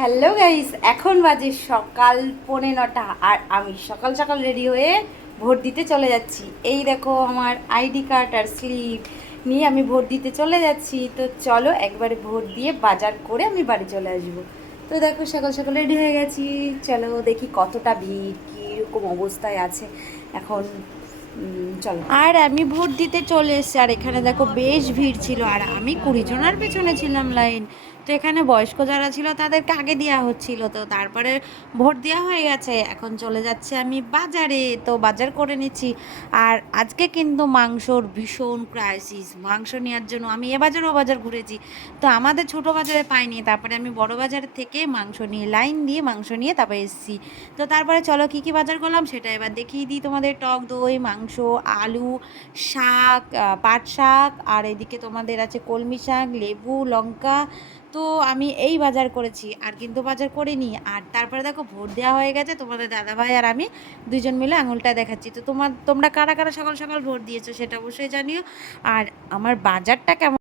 Hello guys এখন বাজে সকাল পৌনে নটা। আর আমি সকাল সকাল রেডি হয়ে ভোট দিতে চলে যাচ্ছি। এই দেখো আমার আইডি কার্ড আর স্লিপ নিয়ে আমি ভোট দিতে চলে যাচ্ছি। তো চলো একবারে ভোট দিয়ে বাজার করে আমি বাড়ি চলে আসব। তো দেখো সকাল সকাল রেডি হয়ে গেছি। চলো দেখি কতটা ভিড়, কীরকম অবস্থায় আছে। এখন চলো। আর আমি ভোট দিতে চলে এসেছি। আর এখানে দেখো বেশ ভিড় ছিল। আর আমি কুড়ি জনের পেছনে ছিলাম লাইন। তো এখানে বয়স্ক যারা ছিল তাদেরকে আগে দেওয়া হচ্ছিল। তো তারপরে ভোট দেওয়া হয়ে গেছে। এখন চলে যাচ্ছে আমি বাজারে। তো বাজার করে নিচ্ছি। আর আজকে কিন্তু মাংসর ভীষণ ক্রাইসিস মাংস নেওয়ার জন্য আমি এ বাজার ও বাজার ঘুরেছি। তো আমাদের ছোট বাজারে পাইনি। তারপরে আমি বড় বাজার থেকে মাংস নিয়ে, লাইন দিয়ে মাংস নিয়ে তারপরে এসেছি। তো তারপরে চলো কী কী বাজার করলাম সেটা এবার দেখিয়ে দিই তোমাদের। টক দই, মাংস, আলু, শাক পাট শাক। আর এদিকে তোমাদের আছে কলমি শাক, লেবু, লঙ্কা। তো আমি এই বাজার করেছি, আর কিন্তু বাজার করিনি। আর তারপরে দেখো ভোট দেওয়া হয়ে গেছে, তোমাদের দাদাভাই আর আমি দুজন মিলে আঙুলটা দেখাচ্ছি। তো তোমার, তোমরা কারা কারা সকাল সকাল ভোট দিয়েছ সেটা অবশ্যই জানিও। আর আমার বাজারটা কেমন